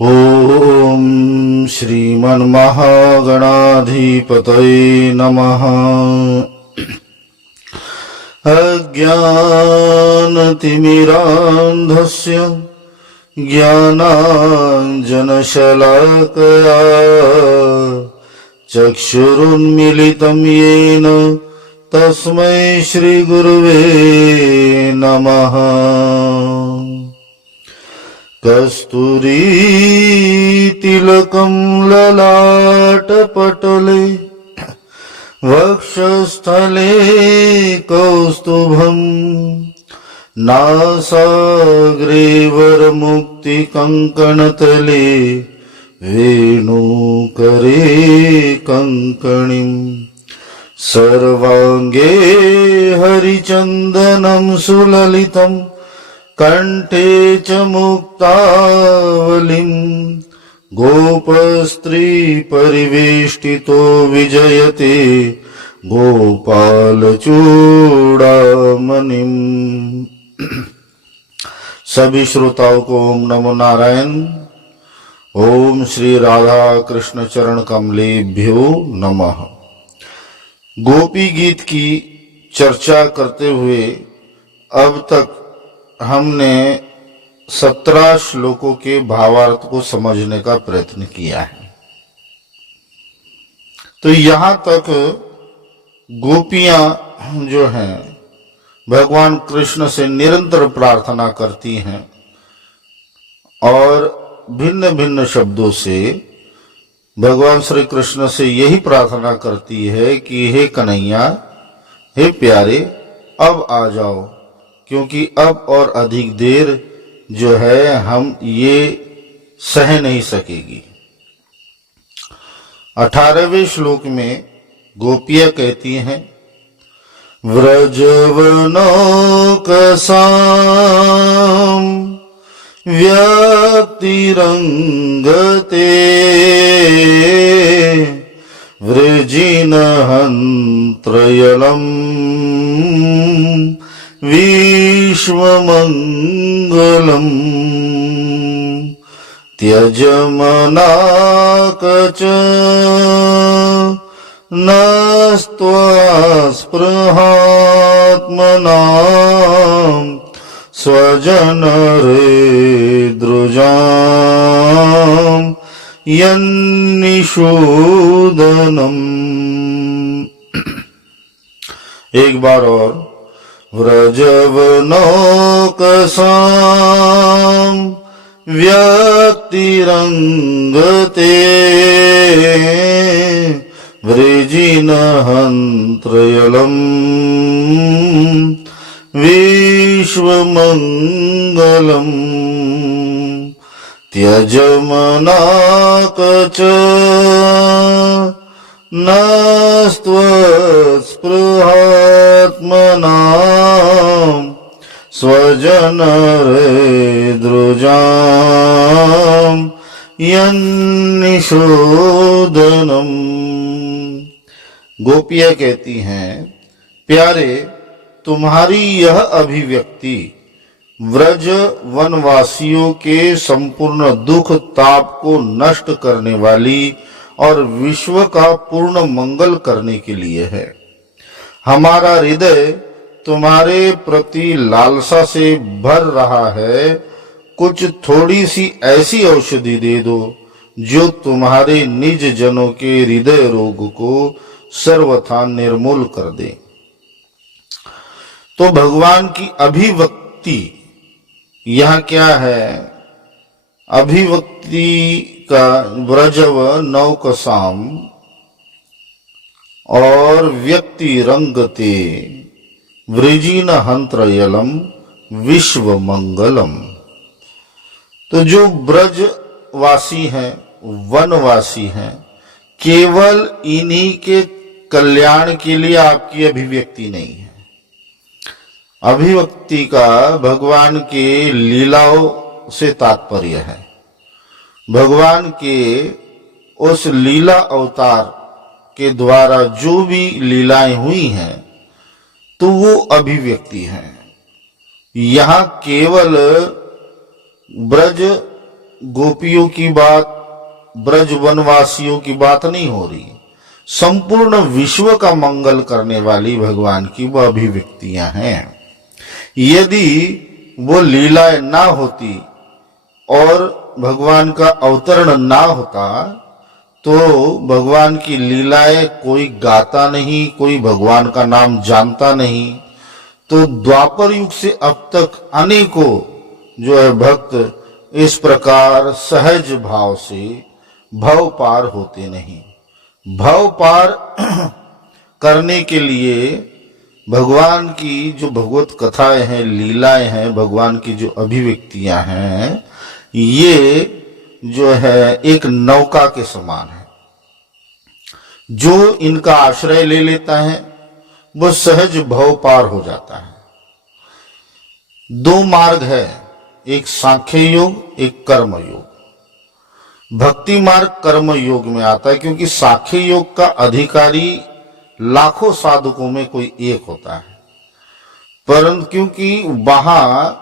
ॐ श्रीमन्महागणाधिपतये नमः। अज्ञानतिमिरान्धस्य ज्ञानाञ्जनशलाकया चक्षुरुन्मीलितं येन तस्मै श्रीगुरुवे नमः। कस्तूरीतिलकं ललाटपटले वक्षस्थले कौस्तुभम् नासाग्रे वरमुक्तिकङ्कणतले वेणुकरे कङ्कणिम् सर्वाङ्गे हरिचन्दनं सुललितम् कंठे च मुक्तावलिम् गोपस्त्री परिवेष्टितो विजयते गोपालचूड़ामणिम्। सभी श्रोताओं को ओम नमो नारायण। ओम श्री राधा कृष्ण चरण कमलेभ्यो नमः। गोपी गीत की चर्चा करते हुए अब तक हमने 17 श्लोकों के भावार्थ को समझने का प्रयत्न किया है। तो यहां तक गोपियां जो हैं भगवान कृष्ण से निरंतर प्रार्थना करती हैं और भिन्न भिन्न शब्दों से भगवान श्री कृष्ण से यही प्रार्थना करती है कि हे कन्हैया, हे प्यारे, अब आ जाओ, क्योंकि अब और अधिक देर जो है हम ये सह नहीं सकेगी। 18वें श्लोक में गोपियां कहती हैं, व्रजवनौकसाम व्यक्तिरंगते वृजिनहंत्रयलम् विश्वमंगलम् त्यजमनाकच नस्त्वास्पृहात्मनां स्वजनहृद्रुजां यन्निषूदनम्। एक बार और, व्रजवनौकसाम व्यक्तिरंगते वृजिनहंत्रयलम् विश्वमंगलम् त्यजमनाकच नस्त्वस्पृहात्मनां स्वजनहृद्रुजां यन्निषूदनम्। गोपियां कहती हैं, प्यारे, तुम्हारी यह अभिव्यक्ति व्रज वनवासियों के संपूर्ण दुख ताप को नष्ट करने वाली और विश्व का पूर्ण मंगल करने के लिए है। हमारा हृदय तुम्हारे प्रति लालसा से भर रहा है। कुछ थोड़ी सी ऐसी औषधि दे दो जो तुम्हारे निज जनों के हृदय रोग को सर्वथा निर्मूल कर दे। तो भगवान की अभिव्यक्ति यह क्या है? अभिव्यक्ति का व्रजव नौकसाम और व्यक्ति रंगते वृजिन हंत्रयलम विश्व मंगलम। तो जो ब्रजवासी हैं, वनवासी हैं, केवल इन्हीं के कल्याण के लिए आपकी अभिव्यक्ति नहीं है। अभिव्यक्ति का भगवान के लीलाओं से तात्पर्य है। भगवान के उस लीला अवतार के द्वारा जो भी लीलाएं हुई हैं तो वो अभिव्यक्ति है। यहाँ केवल ब्रज गोपियों की बात, ब्रज वनवासियों की बात नहीं हो रही। संपूर्ण विश्व का मंगल करने वाली भगवान की वह अभिव्यक्तियां हैं। यदि वो लीलाएं ना होती और भगवान का अवतरण ना होता तो भगवान की लीलाएं कोई गाता नहीं, कोई भगवान का नाम जानता नहीं। तो द्वापर युग से अब तक अनेकों जो है भक्त इस प्रकार सहज भाव से भव पार होते नहीं। भव पार करने के लिए भगवान की जो भगवत कथाएं हैं, लीलाएं हैं, भगवान की जो अभिव्यक्तियां हैं, ये जो है एक नौका के समान है। जो इनका आश्रय ले लेता है वो सहज भव पार हो जाता है। दो मार्ग है, एक सांख्य योग, एक कर्म योग। भक्ति मार्ग कर्म योग में आता है, क्योंकि सांख्य योग का अधिकारी लाखों साधकों में कोई एक होता है, परंतु क्योंकि वहां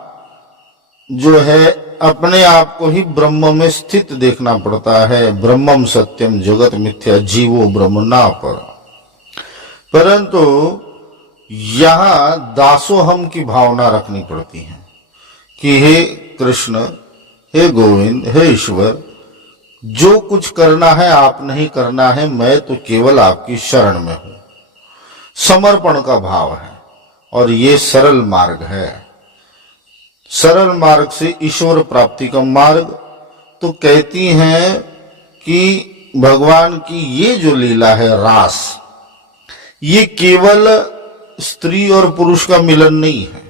जो है अपने आप को ही ब्रह्म में स्थित देखना पड़ता है। ब्रह्मम सत्यम जगत मिथ्या जीवो ब्रह्म ना पर। परंतु यहां दासोहम की भावना रखनी पड़ती है कि हे कृष्ण, हे गोविंद, हे ईश्वर, जो कुछ करना है आप नहीं करना है, मैं तो केवल आपकी शरण में हूं। समर्पण का भाव है और ये सरल मार्ग है। सरल मार्ग से ईश्वर प्राप्ति का मार्ग। तो कहती हैं कि भगवान की ये जो लीला है रास, ये केवल स्त्री और पुरुष का मिलन नहीं है।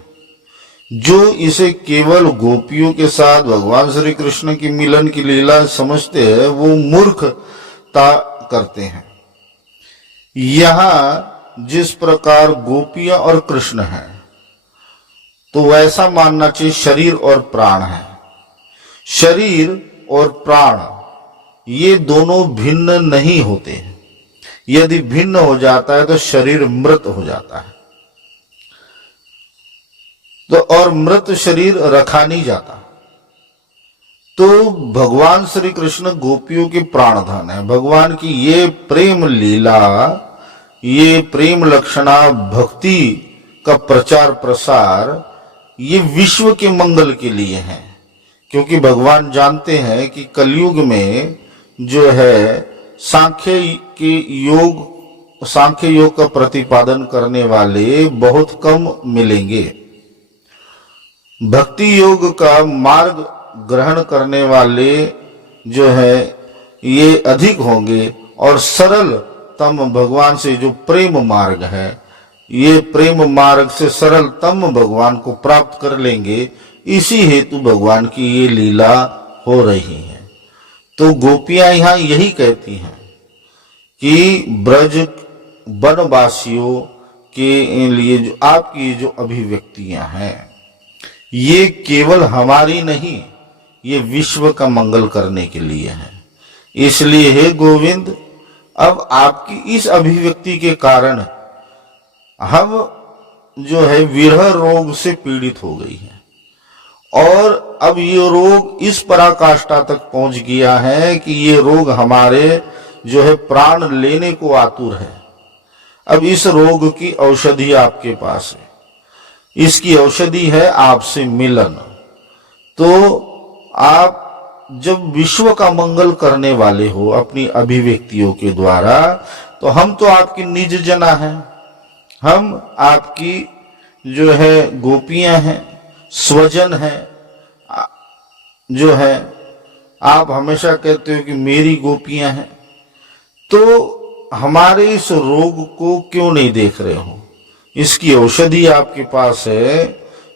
जो इसे केवल गोपियों के साथ भगवान श्री कृष्ण की मिलन की लीला समझते हैं वो मूर्खता करते हैं। यहां जिस प्रकार गोपियां और कृष्ण हैं तो वैसा मानना चाहिए शरीर और प्राण है। शरीर और प्राण ये दोनों भिन्न नहीं होते हैं। यदि भिन्न हो जाता है तो शरीर मृत हो जाता है। तो और मृत शरीर रखा नहीं जाता। तो भगवान श्री कृष्ण गोपियों के प्राणधन है। भगवान की ये प्रेम लीला, ये प्रेम लक्षणा भक्ति का प्रचार प्रसार ये विश्व के मंगल के लिए है। क्योंकि भगवान जानते हैं कि कलयुग में जो है सांख्य योग का प्रतिपादन करने वाले बहुत कम मिलेंगे। भक्ति योग का मार्ग ग्रहण करने वाले जो है ये अधिक होंगे और सरलतम भगवान से जो प्रेम मार्ग है, ये प्रेम मार्ग से सरलतम भगवान को प्राप्त कर लेंगे। इसी हेतु भगवान की ये लीला हो रही है। तो गोपियां यहां यही कहती हैं कि ब्रज वनवासियों के लिए जो आपकी जो अभिव्यक्तियां हैं ये केवल हमारी नहीं, ये विश्व का मंगल करने के लिए है। इसलिए हे गोविंद, अब आपकी इस अभिव्यक्ति के कारण हम जो है विरह रोग से पीड़ित हो गई है और अब ये रोग इस पराकाष्ठा तक पहुंच गया है कि ये रोग हमारे जो है प्राण लेने को आतुर है। अब इस रोग की औषधि आपके पास है। इसकी औषधि है आपसे मिलन। तो आप जब विश्व का मंगल करने वाले हो अपनी अभिव्यक्तियों के द्वारा, तो हम तो आपकी निज जना हैं, हम आपकी जो है गोपियां हैं, स्वजन हैं। जो है आप हमेशा कहते हो कि मेरी गोपियां हैं। तो हमारे इस रोग को क्यों नहीं देख रहे हो? इसकी औषधि आपके पास है।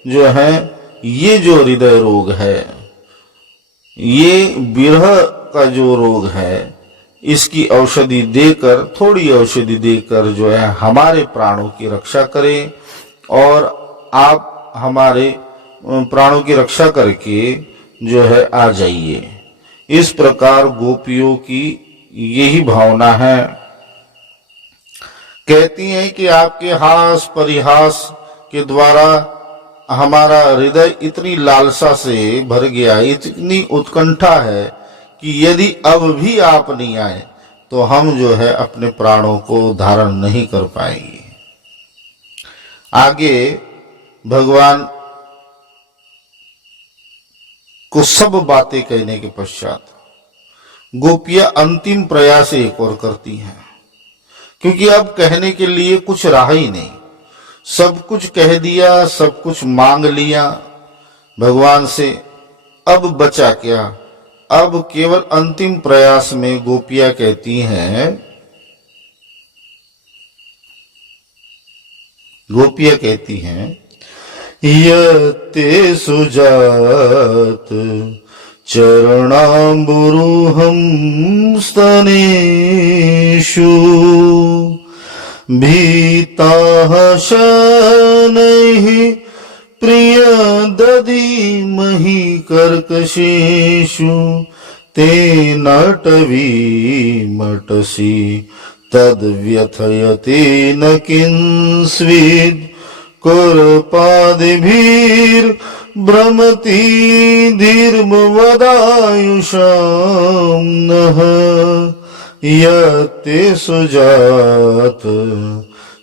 जो है ये जो हृदय रोग है, ये विरह का जो रोग है, इसकी औषधि देकर, थोड़ी औषधि देकर जो है हमारे प्राणों की रक्षा करें और आप हमारे प्राणों की रक्षा करके जो है आ जाइए। इस प्रकार गोपियों की यही भावना है। कहती हैं कि आपके हास परिहास के द्वारा हमारा हृदय इतनी लालसा से भर गया, इतनी उत्कंठा है कि यदि अब भी आप नहीं आए तो हम जो है अपने प्राणों को धारण नहीं कर पाएंगे। आगे भगवान को सब बातें कहने के पश्चात गोपियां अंतिम प्रयास एक और करती हैं, क्योंकि अब कहने के लिए कुछ रहा ही नहीं, सब कुछ कह दिया, सब कुछ मांग लिया भगवान से, अब बचा क्या। अब केवल अंतिम प्रयास में गोपियां कहती हैं यते सुजात चरणाम्बुरुहं स्तनेषु भीताः शनैः प्रिय दधीमहि कर्कशेषु तेनाटवीमटसि तद्व्यथयते न किंस्विद् कुरपादिभिर्भ्रमति धीर्मवदायुषां नः यते सुजात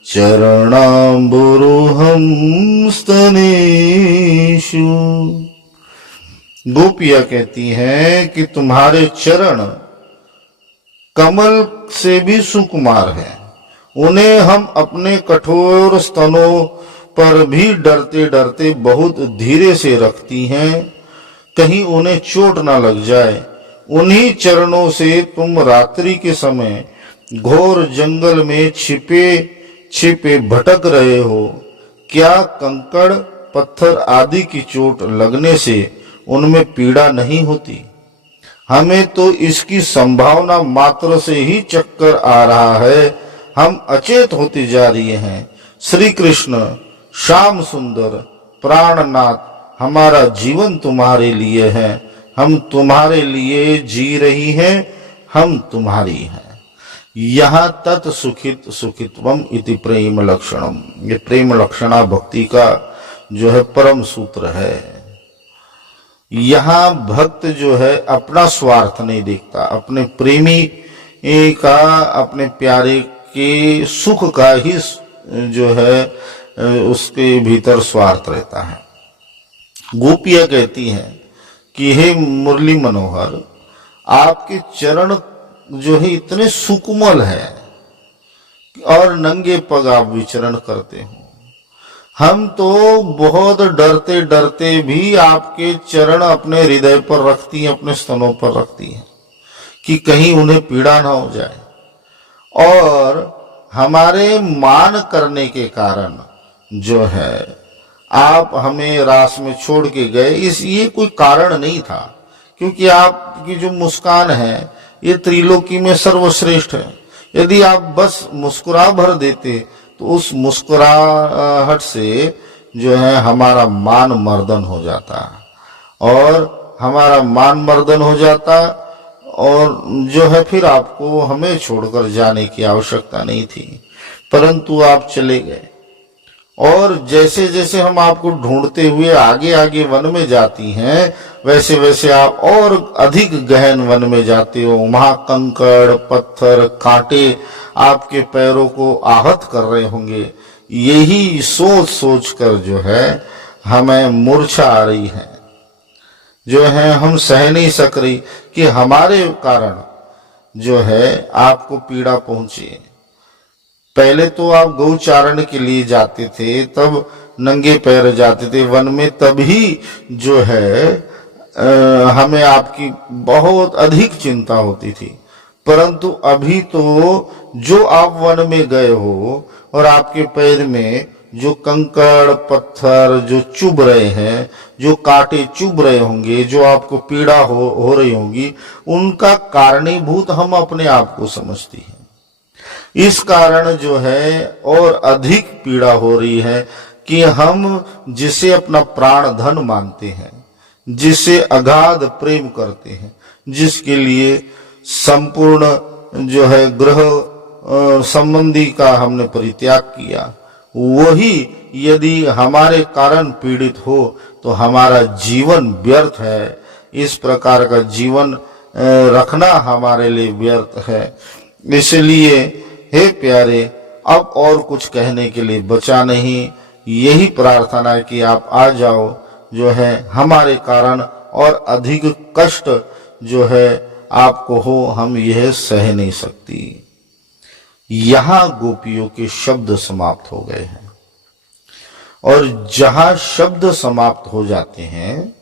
चरणाम्बुरुहं स्तनेषु। गोपियां कहती हैं कि तुम्हारे चरण कमल से भी सुकुमार हैं, उन्हें हम अपने कठोर स्तनों पर भी डरते डरते बहुत धीरे से रखती हैं, कहीं उन्हें चोट न लग जाए। उन्हीं चरणों से तुम रात्रि के समय घोर जंगल में छिपे छिपे भटक रहे हो। क्या कंकड़ पत्थर आदि की चोट लगने से उनमें पीड़ा नहीं होती? हमें तो इसकी संभावना मात्र से ही चक्कर आ रहा है, हम अचेत होते जा रहे हैं। श्री कृष्ण श्याम सुंदर प्राणनाथ, हमारा जीवन तुम्हारे लिए है, हम तुम्हारे लिए जी रही हैं, हम तुम्हारी हैं। यहाँ तत् सुखित सुखित्वम इति प्रेम लक्षणम, ये प्रेम लक्षणा भक्ति का जो है परम सूत्र है। यहाँ भक्त जो है अपना स्वार्थ नहीं देखता, अपने प्रेमी का, अपने प्यारे के सुख का ही जो है उसके भीतर स्वार्थ रहता है। गोपियां कहती हैं कि हे मुरली मनोहर, आपके चरण जो है इतने सुकुमल है और नंगे पग आप विचरण करते हो, हम तो बहुत डरते डरते भी आपके चरण अपने हृदय पर रखती हैं, अपने स्तनों पर रखती हैं कि कहीं उन्हें पीड़ा ना हो जाए। और हमारे मान करने के कारण जो है आप हमें रास में छोड़ के गए, ये कोई कारण नहीं था, क्योंकि आपकी जो मुस्कान है ये त्रिलोकी में सर्वश्रेष्ठ है। यदि आप बस मुस्कुरा भर देते तो उस मुस्कुराहट से जो है हमारा मान मर्दन हो जाता, और हमारा मान मर्दन हो जाता, और जो है फिर आपको हमें छोड़कर जाने की आवश्यकता नहीं थी, परंतु आप चले गए। और जैसे जैसे हम आपको ढूंढते हुए आगे आगे वन में जाती हैं, वैसे वैसे आप और अधिक गहन वन में जाते हो। वहां कंकड़ पत्थर कांटे आपके पैरों को आहत कर रहे होंगे। यही सोच सोच कर जो है हमें मूर्छा आ रही है, जो है हम सह नहीं सक रही कि हमारे कारण जो है आपको पीड़ा पहुंची। पहले तो आप गौचारण के लिए जाते थे, तब नंगे पैर जाते थे वन में, तभी जो है हमें आपकी बहुत अधिक चिंता होती थी। परंतु अभी तो जो आप वन में गए हो और आपके पैर में जो कंकड़ पत्थर जो चुभ रहे हैं, जो कांटे चुभ रहे होंगे, जो आपको पीड़ा हो रही होगी, उनका कारणीभूत हम अपने आप को समझती हैं। इस कारण जो है और अधिक पीड़ा हो रही है कि हम जिसे अपना प्राण धन मानते हैं, जिसे अगाध प्रेम करते हैं, जिसके लिए संपूर्ण जो है ग्रह संबंधी का हमने परित्याग किया, वही यदि हमारे कारण पीड़ित हो तो हमारा जीवन व्यर्थ है। इस प्रकार का जीवन रखना हमारे लिए व्यर्थ है। इसलिए हे प्यारे, अब और कुछ कहने के लिए बचा नहीं। यही प्रार्थना है कि आप आ जाओ, जो है हमारे कारण और अधिक कष्ट जो है आपको हो, हम यह सह नहीं सकती। यहां गोपियों के शब्द समाप्त हो गए हैं, और जहां शब्द समाप्त हो जाते हैं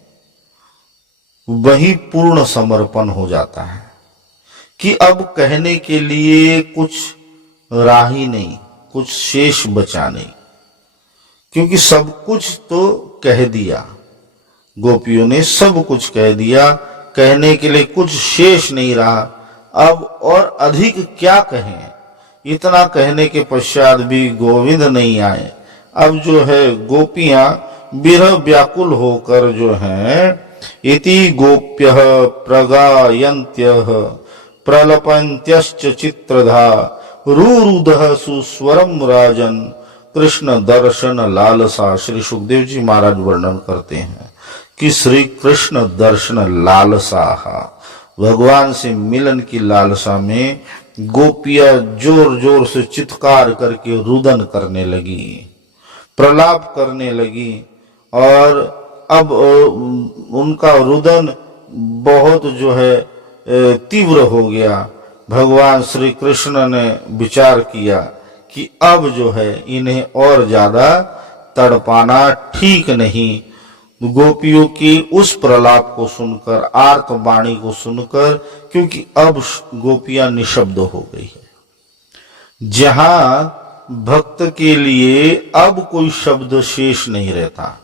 वही पूर्ण समर्पण हो जाता है कि अब कहने के लिए कुछ राह ही नहीं, कुछ शेष बचा नहीं, क्योंकि सब कुछ तो कह दिया। गोपियों ने सब कुछ कह दिया, कहने के लिए कुछ शेष नहीं रहा। अब और अधिक क्या कहें? इतना कहने के पश्चात भी गोविंद नहीं आए। अब जो है गोपियां विरह व्याकुल होकर जो है इति गोप्यः प्रगायन्त्यः प्रलपन्त्यश्च चित्रधा रुरुदः सुस्वरम राजन कृष्ण दर्शन लालसा। श्री सुखदेव जी महाराज वर्णन करते हैं कि श्री कृष्ण दर्शन लालसा, भगवान से मिलन की लालसा में गोपियां जोर जोर से चित्कार करके रुदन करने लगी, प्रलाप करने लगी, और अब उनका रुदन बहुत जो है तीव्र हो गया। भगवान श्री कृष्ण ने विचार किया कि अब जो है इन्हें और ज्यादा तड़पाना ठीक नहीं। गोपियों की उस प्रलाप को सुनकर, आर्तवाणी को सुनकर, क्योंकि अब गोपियां निशब्द हो गई है। जहां भक्त के लिए अब कोई शब्द शेष नहीं रहता,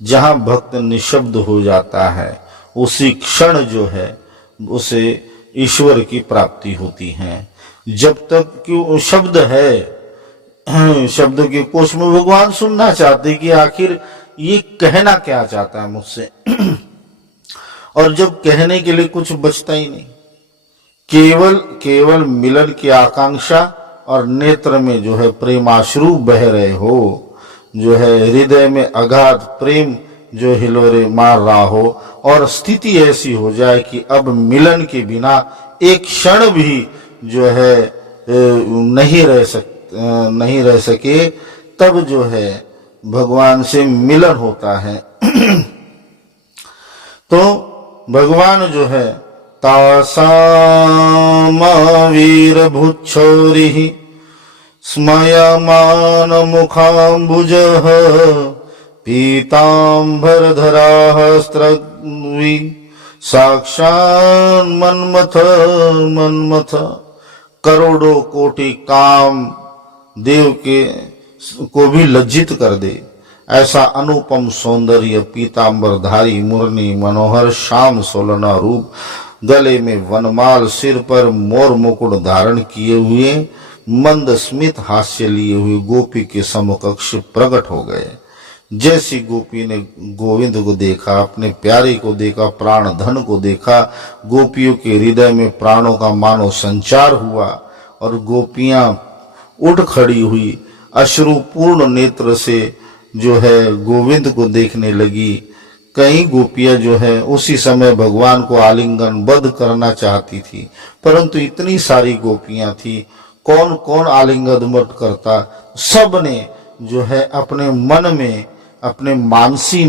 जहां भक्त निशब्द हो जाता है, उसी क्षण जो है उसे ईश्वर की प्राप्ति होती है। जब तक कि शब्द है, शब्द के कोश में भगवान सुनना चाहते कि आखिर ये कहना क्या चाहता है मुझसे। और जब कहने के लिए कुछ बचता ही नहीं, केवल मिलन की आकांक्षा, और नेत्र में जो है प्रेमाश्रु बह रहे हो, जो है हृदय में अगाध प्रेम जो हिलोरे मार रहा हो, और स्थिति ऐसी हो जाए कि अब मिलन के बिना एक क्षण भी जो है नहीं रह सके, तब जो है भगवान से मिलन होता है। तो भगवान जो है तासामवीर भुच्छोरिः स्मयमान मुखाम्बुजः पीताम्बरधराः स्त्रग्वी साक्षान् मन्मथ। करोड़ों कोटि काम देव के को भी लज्जित कर दे, ऐसा अनुपम सौंदर्य, पीतांबरधारी मुरनी मनोहर श्याम सोलना रूप, गले में वनमाल, सिर पर मोर मुकुट धारण किए हुए, मंद स्मित हास्य लिए हुए गोपी के समकक्ष प्रकट हो गए। जैसी गोपी ने गोविंद को देखा, अपने प्यारे को देखा, प्राण धन को देखा, गोपियों के हृदय में प्राणों का मानो संचार हुआ, और गोपियां उठ खड़ी हुई, अश्रुपूर्ण नेत्र से जो है गोविंद को देखने लगी। कई गोपियां जो है उसी समय भगवान को आलिंगनबद्ध करना चाहती थी, परंतु इतनी सारी गोपियां थी, कौन कौन आलिंगनबद्ध करता। सब ने जो है अपने मन में, अपने मानसी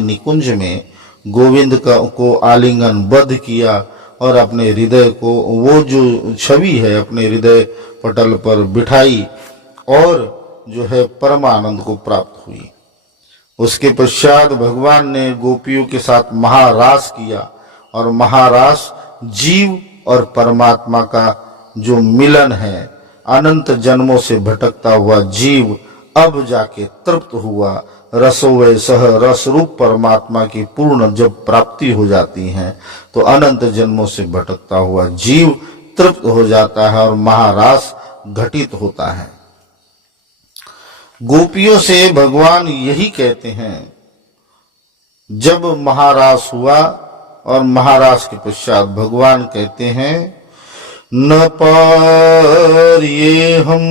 निकुंज में गोविंद को आलिंगनबद्ध किया, और अपने हृदय को, वो जो छवि है अपने हृदय पटल पर बिठाई, और जो है परमानंद को प्राप्त हुई। उसके पश्चात भगवान ने गोपियों के साथ महारास किया, और महारास जीव और परमात्मा का जो मिलन है, अनंत जन्मों से भटकता हुआ जीव अब जाके तृप्त हुआ। रसोवै सह, रस रूप परमात्मा की पूर्ण जब प्राप्ति हो जाती है, तो अनंत जन्मों से भटकता हुआ जीव तृप्त हो जाता है, और महारास घटित होता है। गोपियों से भगवान यही कहते हैं, जब महारास हुआ, और महारास के पश्चात भगवान कहते हैं न पार्येऽहं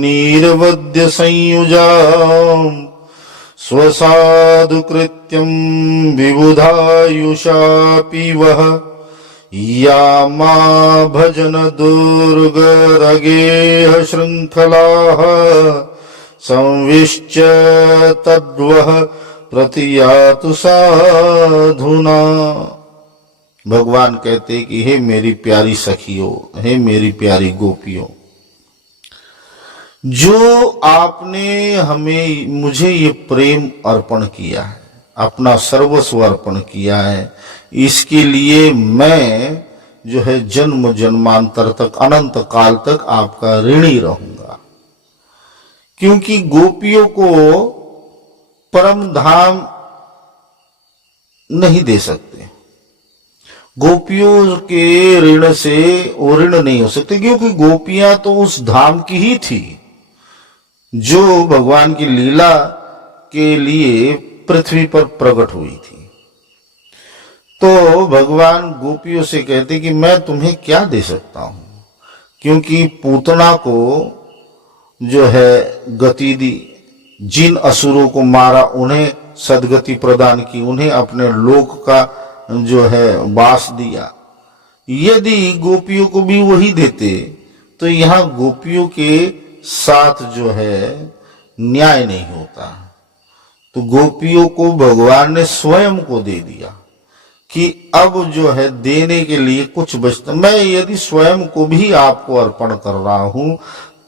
निर्वद्य संयुजाम् स्वसाधुकृत्यं विबुधायुषापि वः या मा भजन दुर्गरगेह श्रृंखलाः संविश्च तद्वः प्रतियातु साधुना। भगवान कहते कि हे मेरी प्यारी सखियों, हे मेरी प्यारी गोपियों, जो आपने मुझे ये प्रेम अर्पण किया है, अपना सर्वस्व अर्पण किया है, इसके लिए मैं जो है जन्म जन्मांतर तक, अनंत काल तक आपका ऋणी रहूंगा। क्योंकि गोपियों को परम धाम नहीं दे सकते, गोपियों के ऋण से वो ऋण नहीं हो सकते, क्योंकि गोपियां तो उस धाम की ही थी जो भगवान की लीला के लिए पृथ्वी पर प्रकट हुई थी। तो भगवान गोपियों से कहते कि मैं तुम्हें क्या दे सकता हूं, क्योंकि पूतना को जो है गति दी, जिन असुरों को मारा उन्हें सदगति प्रदान की, उन्हें अपने लोक का जो है वास दिया। यदि गोपियों को भी वही देते तो यहां गोपियों के साथ जो है न्याय नहीं होता। तो गोपियों को भगवान ने स्वयं को दे दिया कि अब जो है देने के लिए कुछ बचता। मैं यदि स्वयं को भी आपको अर्पण कर रहा हूं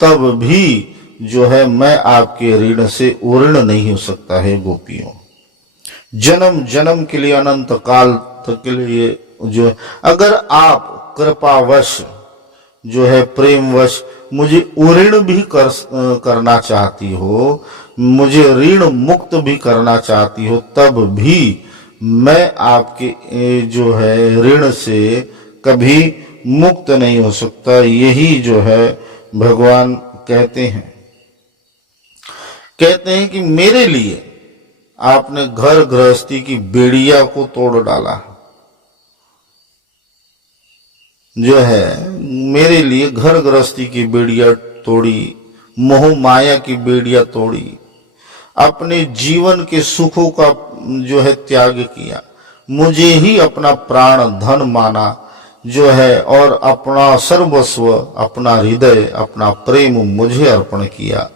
तब भी जो है मैं आपके ऋण से ऋण नहीं हो सकता है गोपियों। जन्म जन्म के लिए, अनंत काल तक के लिए जो है, अगर आप कृपावश जो है प्रेमवश मुझे ऋण भी करना चाहती हो, मुझे ऋण मुक्त भी करना चाहती हो, तब भी मैं आपके जो है ऋण से कभी मुक्त नहीं हो सकता। यही जो है भगवान कहते हैं कि मेरे लिए आपने घर गृहस्थी की बेड़िया को तोड़ डाला, जो है मेरे लिए घर गृहस्थी की बेड़िया तोड़ी, मोह माया की बेड़िया तोड़ी, अपने जीवन के सुखों का जो है त्याग किया, मुझे ही अपना प्राण धन माना जो है, और अपना सर्वस्व, अपना हृदय, अपना प्रेम मुझे अर्पण किया।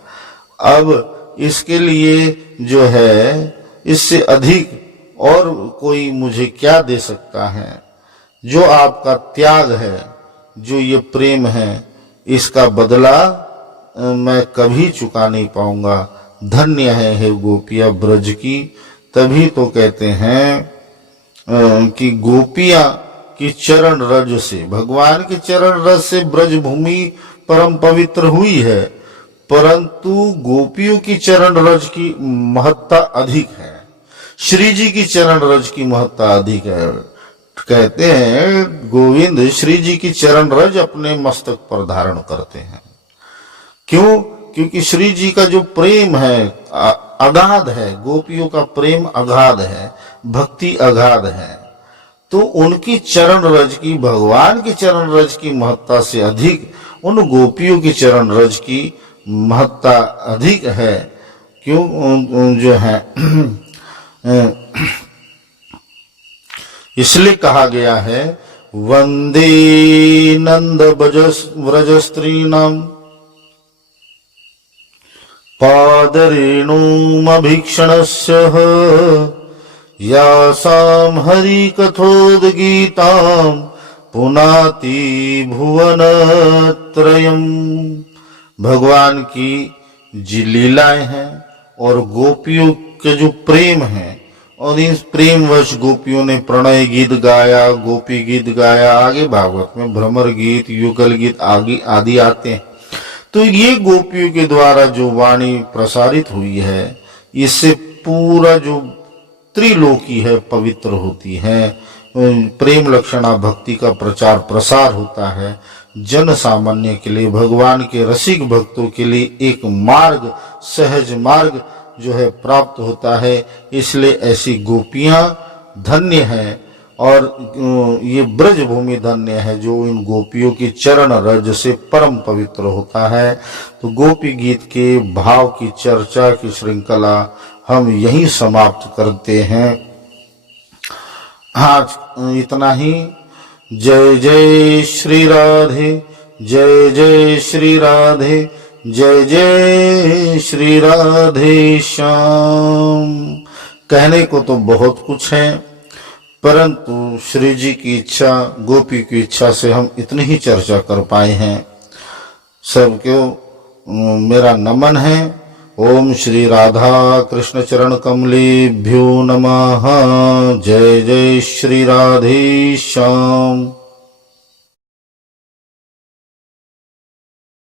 अब इसके लिए जो है इससे अधिक और कोई मुझे क्या दे सकता है। जो आपका त्याग है, जो ये प्रेम है, इसका बदला मैं कभी चुका नहीं पाऊंगा। धन्य है गोपियां ब्रज की। तभी तो कहते हैं कि गोपियां की चरण रज से, भगवान के चरण रज से ब्रज भूमि परम पवित्र हुई है, परंतु गोपियों की चरण रज की महत्ता अधिक है, श्री जी की चरण रज की महत्ता अधिक है। कहते हैं गोविंद श्री जी की चरण रज अपने मस्तक पर धारण करते हैं। क्यों? क्योंकि श्री जी का जो प्रेम है अगाध है, गोपियों का प्रेम अगाध है, भक्ति अगाध है। तो उनकी चरण रज की, भगवान की चरण रज की महत्ता से अधिक उन गोपियों की चरण रज की महत्ता अधिक है। क्यों जो है इसलिए कहा गया है वंदे नंद व्रजस्त्रीणाम पादरेणुमभीक्षणस्य यासां हरिकथोद्गीतां पुनाति भुवनत्रयम्। भगवान की जी लीलाएं हैं और गोपियों के जो प्रेम है, और इस प्रेमवश गोपियों ने प्रणय गीत गाया, गोपी गीत गाया, आगे भागवत में भ्रमर गीत, युगल गीत आदि आते हैं। तो ये गोपियों के द्वारा जो वाणी प्रसारित हुई है, इससे पूरा जो त्रिलोकी है पवित्र होती है। प्रेम लक्षणा भक्ति का प्रचार प्रसार होता है। जन सामान्य के लिए, भगवान के रसिक भक्तों के लिए एक मार्ग, सहज मार्ग जो है प्राप्त होता है। इसलिए ऐसी गोपियां धन्य है और ये ब्रज भूमि धन्य है जो इन गोपियों की चरण रज से परम पवित्र होता है। तो गोपी गीत के भाव की चर्चा की श्रृंखला हम यहीं समाप्त करते हैं। आज इतना ही। जय जय श्री राधे, जय जय श्री राधे, जय जय श्री राधे श्याम। कहने को तो बहुत कुछ है, परंतु श्री जी की इच्छा, गोपी की इच्छा से हम इतनी ही चर्चा कर पाए हैं। सबको मेरा नमन है। ओम श्री राधा कृष्ण चरण कमलेभ्यो नमः। जय जय श्री राधे श्याम।